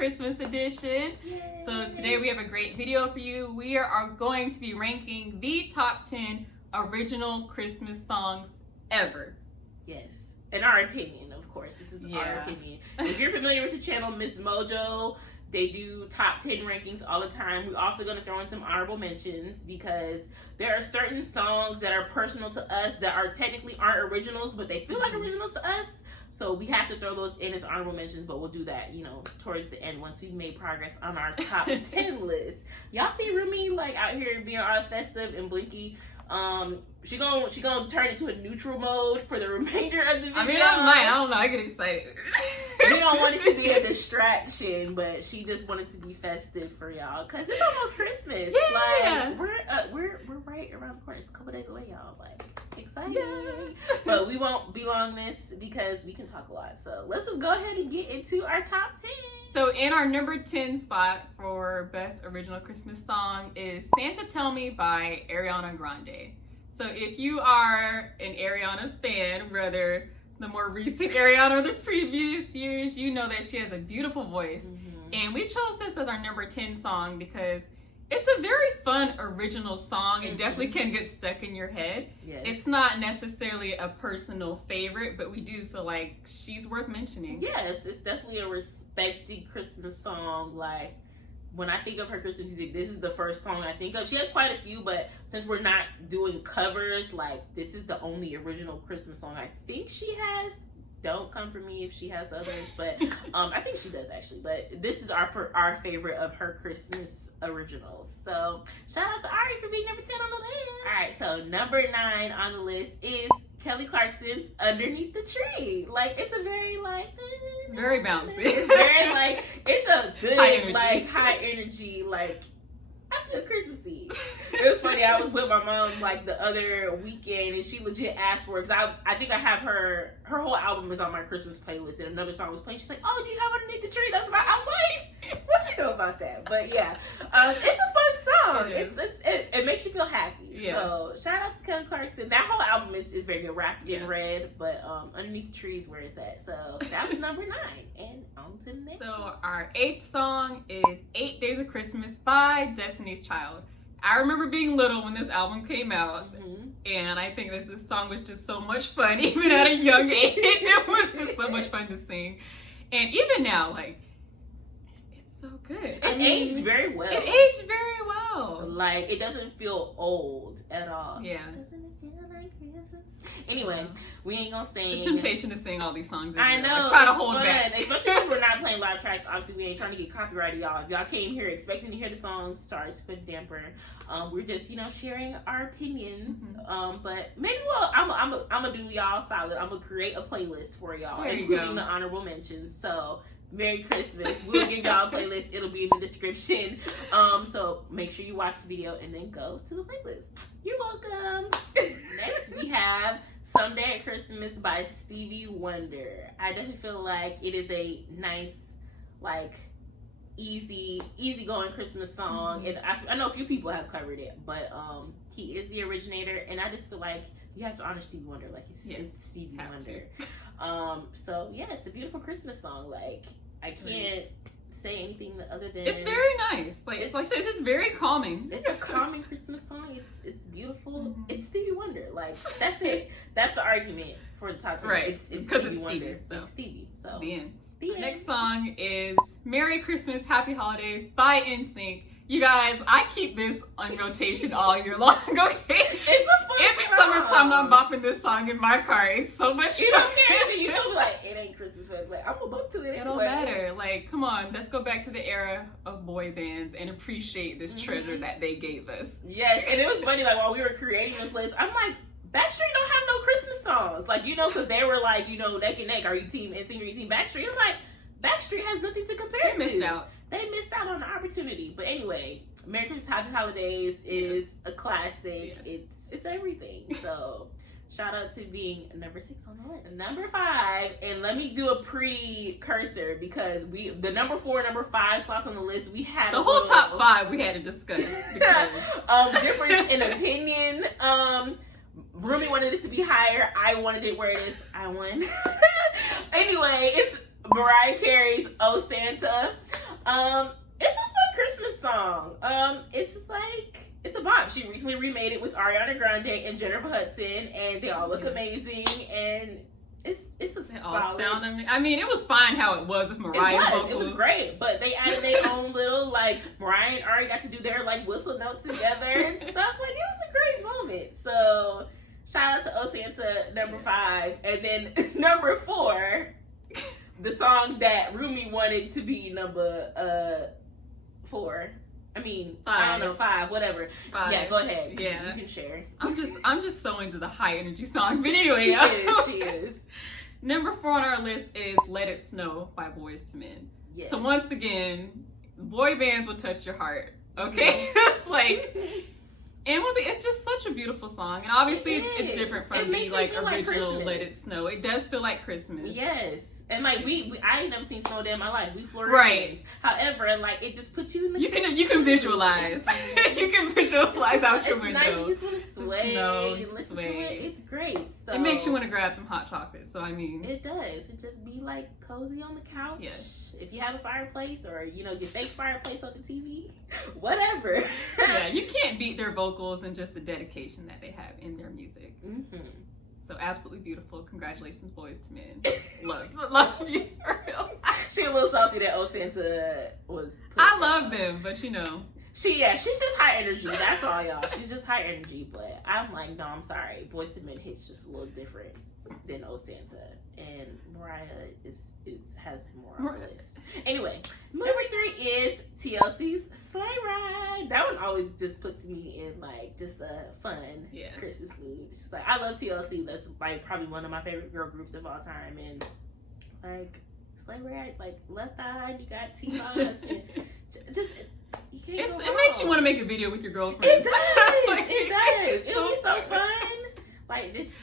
Christmas edition. Yay. So today we have a great video for you. We are going to be ranking the top 10 original Christmas songs ever. Yes, in our opinion, of course. This is our opinion. If you're familiar with the channel, Miss Mojo, they do top 10 rankings all the time. We're also going to throw in some honorable mentions because there are certain songs that are personal to us that are technically aren't originals, but they feel like originals to us. So we have to throw those in as honorable mentions, but we'll do that, you know, towards the end once we've made progress on our top 10 list. Y'all see Roomie like out here being all festive and blinky. She gonna turn into a neutral mode for the remainder of the video. I mean, I don't know. I get excited. We don't want it to be a distraction, but she just wanted to be festive for y'all because it's almost Christmas. Yeah. Like we're right around the corner. It's a couple days away, y'all. Like excited. Yeah. But we won't be long this because we can talk a lot. So let's just go ahead and get into our top 10. So in our number 10 spot for best original Christmas song is Santa Tell Me by Ariana Grande. So if you are an Ariana fan, whether the more recent Ariana or the previous years, you know that she has a beautiful voice. Mm-hmm. And we chose this as our number 10 song because it's a very fun original song. It definitely can get stuck in your head. Yes. It's not necessarily a personal favorite, but we do feel like she's worth mentioning. Yes, it's definitely a respected Christmas song. Like, when I think of her Christmas music, this is the first song I think of. She has quite a few, but since we're not doing covers, like, this is the only original Christmas song I think she has. Don't come for me if she has others, but I think she does actually. But this is our favorite of her Christmas originals. So shout out to Ari for being number 10 on the list. All right, so number 9 on the list is Kelly Clarkson's Underneath the Tree. Like, it's a very very bouncy. It's very it's a good high energy, I feel Christmassy. It was funny, I was with my mom the other weekend and she legit asked for it because I think I have her whole album is on my Christmas playlist and another song was playing. She's like, oh, do you have Underneath the Tree? That's what I was like, what you know about that? But yeah, it's a fun song. It makes you feel happy. Yeah. So shout out to Kelly Clarkson. That whole album is very good, Wrapped in Red, but Underneath the Tree is where it's at. So that was number 9 and on to the next. So our 8th song is 8 Days of Christmas by Destiny's Child. I remember being little when this album came out, and I think this song was just so much fun, even at a young age. It was just so much fun to sing. And even now, it's so good. It aged very well. It aged very well. It doesn't feel old at all. Yeah. Doesn't it feel like Christmas? Anyway, we ain't gonna sing. The temptation to sing all these songs. I know. Try to hold back. Especially because we're not playing live tracks. Obviously, we ain't trying to get copyrighted, y'all. If y'all came here expecting to hear the songs, sorry to put a damper. We're just, sharing our opinions. But maybe I'm gonna do y'all solid. I'm gonna create a playlist for y'all, including the honorable mentions. So Merry Christmas. We'll give y'all a playlist. It'll be in the description. So make sure you watch the video and then go to the playlist. You're welcome. Next we have Someday at Christmas by Stevie Wonder. I definitely feel like it is a nice, easy going Christmas song. And I know a few people have covered it, but he is the originator, and I just feel like you have to honor Stevie Wonder. It's Stevie Wonder. So yeah, it's a beautiful Christmas song. I can't say anything other than it's very nice. It's just very calming. It's a calming Christmas song. It's beautiful. It's Stevie Wonder. That's it. That's the argument for the top 10. Right. It's because Stevie it's Wonder. Stevie. So. It's Stevie. So the end. The end. Next song is Merry Christmas, Happy Holidays by NSYNC. You guys, I keep this on rotation all year long, okay? It's a fun Every song. summertime I'm bopping this song in my car. It's so much fun. You don't care. You don't be like, it ain't Christmas, but I'm gonna bump to it anyway. It don't matter. Come on, let's go back to the era of boy bands and appreciate this treasure that they gave us. Yes, and it was funny, while we were creating this list, I'm like, Backstreet don't have no Christmas songs. Because they were neck and neck. Are you team NSYNC or you team Backstreet? I'm like, Backstreet has nothing to compare to. They missed out. They missed out on the opportunity. But anyway, Merry Christmas, Happy Holidays is a classic. Yeah. It's everything. So shout out to being number 6 on the list. Number 5, and let me do a precursor because the number 4, number 5 slots on the list, we had the whole top 5 we had to discuss because difference in opinion. Roomie wanted it to be higher. I wanted it where it is. I won. Anyway, it's Mariah Carey's "Oh Santa." It's a fun Christmas song. It's just like, it's a bop. She recently remade it with Ariana Grande and Jennifer Hudson, and they all look amazing, and it's a solid. I mean, it was fine how it was with Mariah vocals. It was great, but they added their own little, like, Mariah and Ari got to do their, like, whistle notes together and stuff. Like, it was a great moment. So, shout out to O Santa, number 5. And then number 4, the song that Roomie wanted to be number 4. I mean, 5. I don't know, 5, whatever. 5. Yeah, go ahead. Yeah. You can share. I'm just so into the high energy songs. But anyway. She is. Number 4 on our list is Let It Snow by Boyz II Men. Yes. So once again, boy bands will touch your heart. Okay? It's like, and it's just such a beautiful song. And obviously it's different from the like original like Let It Snow. It does feel like Christmas. Yes. And like I ain't never seen snow a day in my life. We Floridians. However, like it just puts you in the you can visualize. You can visualize out your window. Nice. You just want to sway and listen to it. It's great. So it makes you want to grab some hot chocolate. So I mean, it does. It just be like cozy on the couch. Yes. If you have a fireplace or your fake fireplace on the TV, whatever. Yeah, you can't beat their vocals and just the dedication that they have in their music. Mm-hmm. So absolutely beautiful. Congratulations, Boyz II Men. Love you for real. She a little salty that O Santa was. I love them, but she's just high energy. That's all, y'all. She's just high energy. But I'm like, no, I'm sorry. Boyz II Men hits just a little different than O Santa, and Mariah has more on the list. Anyway, number 3 is TLC's Sleigh Ride. That one always just puts me in like just a fun Christmas mood. It's like I love TLC. That's like probably one of my favorite girl groups of all time. And like Sleigh Ride, like Left Eye, you got T-Boz, and just it makes you want to make a video with your girlfriend. It does. It does. It'll be so fun. Like it's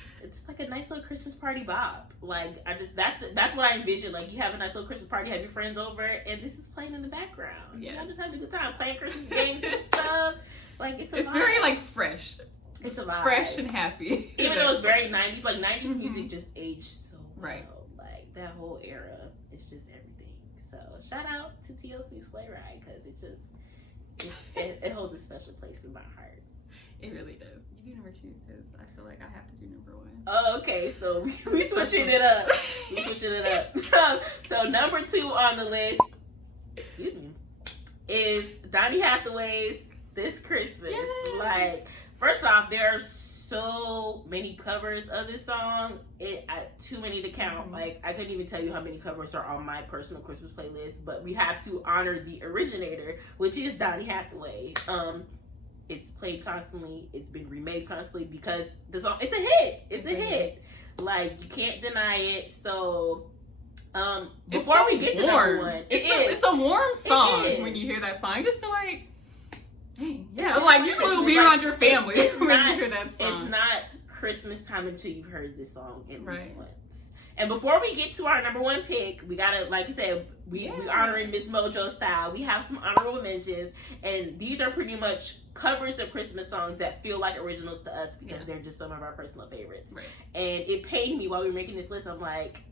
like a nice little Christmas party bop. Like that's what I envision. Like you have a nice little Christmas party, have your friends over, and this is playing in the background. Yeah, just having a good time playing Christmas games and stuff. Like it's very like fresh. It's a vibe. Fresh and happy. Even though it's very 90s, like 90s music just aged so well. Right. Like that whole era, it's just everything. So shout out to TLC Sleigh Ride because it holds a special place in my heart. It really does. You do number 2 because I feel like I have to do number 1. Oh, okay. So we switching it up. So number 2 on the list, excuse me, is Donny Hathaway's This Christmas. Yay. Like, first off, there are so many covers of this song. Too many to count. Mm-hmm. Like, I couldn't even tell you how many covers are on my personal Christmas playlist. But we have to honor the originator, which is Donny Hathaway. It's played constantly. It's been remade constantly because the song, it's a hit. It's a hit. Like, you can't deny it. So, before we get to number 1, it's a warm song when you hear that song. You just feel like, like you just want to be around your family when you hear that song. It's not Christmas time until you've heard this song at least once. And before we get to our number 1 pick, we gotta, like I said, we honoring Miss Mojo style. We have some honorable mentions, and these are pretty much covers of Christmas songs that feel like originals to us because they're just some of our personal favorites. Right. And it pained me while we were making this list. I'm like,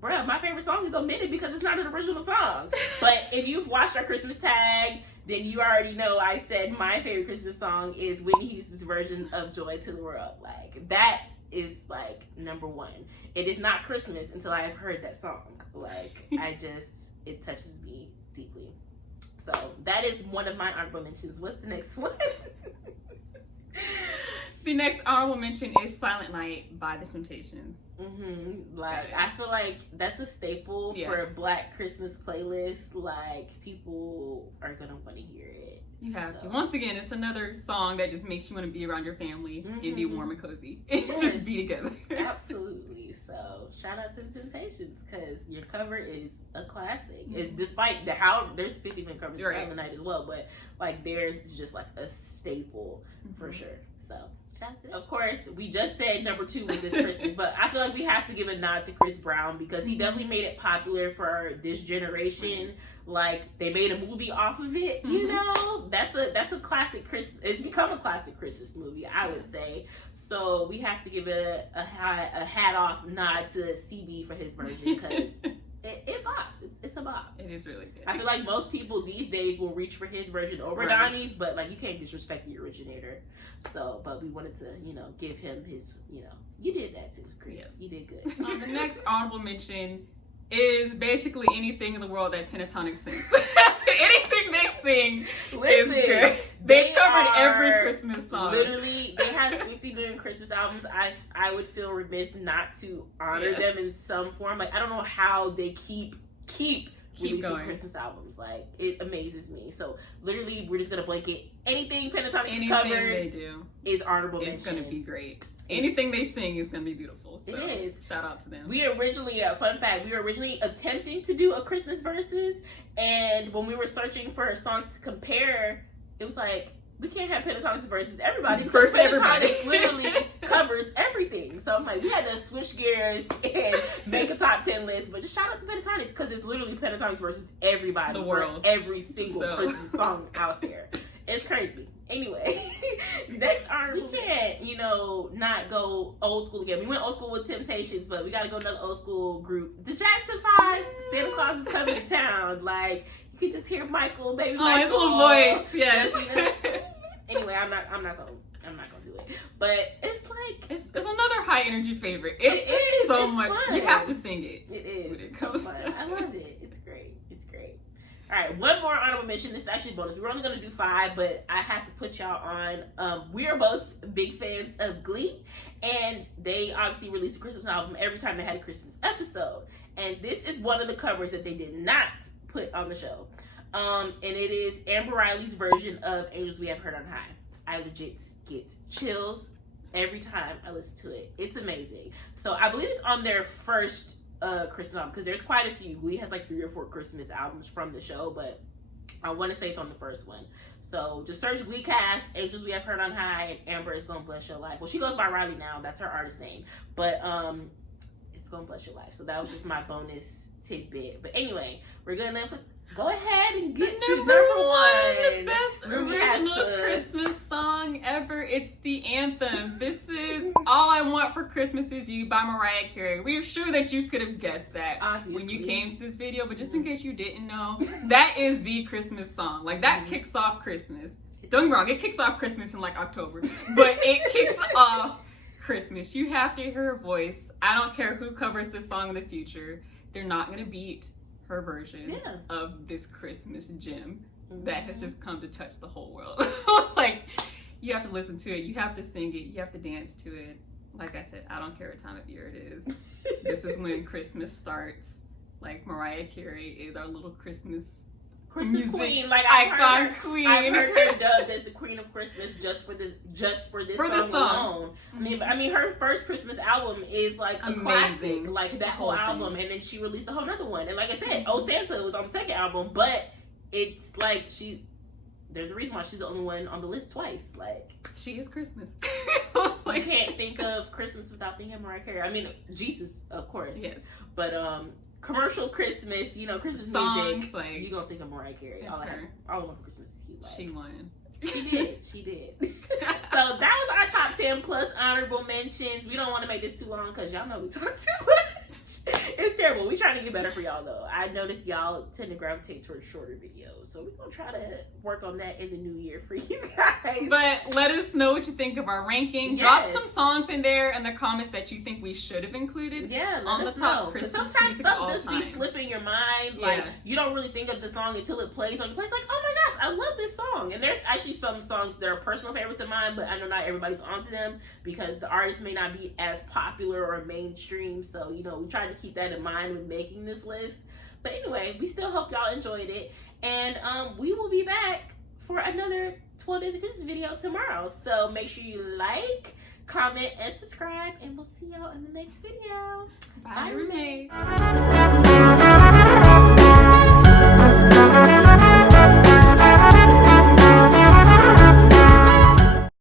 bruh, my favorite song is omitted because it's not an original song. But if you've watched our Christmas tag, then you already know I said my favorite Christmas song is Whitney Houston's version of Joy to the World. Like, that is like number 1. It is not Christmas until I have heard that song. Like, it touches me deeply. So that is one of my honorable mentions. What's the next one? The next honorable mention is Silent Night by The Temptations. Mm-hmm. Like, I feel like that's a staple for a Black Christmas playlist. Like, people are going to want to hear it. You have to. Once again, it's another song that just makes you want to be around your family and be warm and cozy. And just be together. Absolutely. So, shout out to The Temptations because your cover is a classic. Mm-hmm. Despite there's 50 different covers of Silent Night as well, but like theirs is just like a staple for sure. So, of course, we just said number 2 with This Christmas, but I feel like we have to give a nod to Chris Brown because he definitely made it popular for this generation. Like, they made a movie off of it, you know? That's a classic Christmas. It's become a classic Christmas movie, I would say. So we have to give it a hat off nod to CB for his version because it bops. It's it's a bop. It is really good. I feel like most people these days will reach for his version over Donny's, but like you can't disrespect the originator. So, but we wanted to, give him his, you did that too, Chris. Yes. You did good. The next honorable mention is basically anything in the world that Pentatonic sings. Anything they sing is good. They've covered every Christmas song. Literally, they have 50 million Christmas albums. I would feel remiss not to honor them in some form. Like, I don't know how they keep releasing going. Christmas albums. Like, it amazes me. So literally, we're just gonna blanket anything Pentatonic covered. They do is honorable mention. It's gonna be great. Anything they sing is gonna be beautiful. So it is. Shout out to them. We originally, fun fact, we were originally attempting to do a Christmas verses, and when we were searching for songs to compare, it was like, we can't have Pentatonic versus everybody. Versus everybody. Literally covers everything. So I'm like, we had to switch gears and make a top 10 list. But just shout out to Pentatonics, because it's literally Pentatonics versus everybody. The world. Every single Christmas song out there. It's crazy. Anyway, next honorable, we can't, not go old school again. We went old school with Temptations, but we got to go another old school group. The Jackson 5, Santa Claus is coming to town. Like, you can just hear Michael, baby Michael. His little voice, yes. Anyway, I'm not gonna do it. But it's like it's another high energy favorite. It's so much. Fun. You have to sing it. It is. When it comes. So fun. I love it. It's great. All right, one more honorable mention. This is actually a bonus. We were only going to do 5, but I had to put y'all on. We are both big fans of Glee, and they obviously released a Christmas album every time they had a Christmas episode. And this is one of the covers that they did not put on the show. And it is Amber Riley's version of Angels We Have Heard on High. I legit get chills every time I listen to it. It's amazing. So I believe it's on their first Christmas album, because there's quite a few. Glee has like 3 or 4 Christmas albums from the show, but I want to say it's on the first one. So just search Glee cast, Angels We Have Heard on High, and Amber is Gonna Bless Your Life. Well, she goes by Riley now. That's her artist name. But it's Gonna Bless Your Life. So that was just my bonus tidbit. But anyway, we're gonna go ahead and get to number 1. The best original Christmas song ever. It's the anthem. This is All I Want for Christmas Is You by Mariah Carey. We're sure that you could have guessed that when you came to this video, but just in case you didn't know, that is the Christmas song. Like, that kicks off Christmas. Don't get me wrong, it kicks off Christmas in like October, but it kicks off Christmas. You have to hear her voice. I don't care who covers this song in the future. They're not going to beat her version of this Christmas gem that has just come to touch the whole world. Like, you have to listen to it, you have to sing it, you have to dance to it. Like I said, I don't care what time of year it is. This is when Christmas starts. Like, Mariah Carey is our little Christmas music queen, like icon queen. I've heard her dubbed as the Queen of Christmas just for this song alone. I mean, her first Christmas album is like a classic, like that whole album, and then she released a whole other one. And like I said, Oh Santa was on the second album, but it's like there's a reason why she's the only one on the list twice. Like, she is Christmas. I can't think of Christmas without thinking of Mariah Carey. I mean, Jesus, of course. Yes, but commercial Christmas, Christmas songs, music, like, you gonna think of Mariah Carey. All I Want for Christmas is you. Like, she won. She did. So that was our top 10 plus honorable mentions. We don't want to make this too long because y'all know we talk too much. It's terrible. We trying to get better for y'all though. I noticed y'all tend to gravitate towards shorter videos, so we're gonna try to work on that in the new year for you guys. But let us know what you think of our ranking. Yes. Drop some songs in there in the comments that you think we should have included. On the top Christmas sometimes music stuff of all just time. be slipping your mind. Like, you don't really think of the song until it plays on the place. Like, oh my gosh, I love this song. And there's actually some songs that are personal favorites of mine, but I know not everybody's onto them because the artist may not be as popular or mainstream. So, we try to keep that in mind when making this list. But anyway, we still hope y'all enjoyed it. And we will be back for another 12 Days of Christmas video tomorrow. So make sure you like, comment, and subscribe. And we'll see y'all in the next video. Bye, Roomie.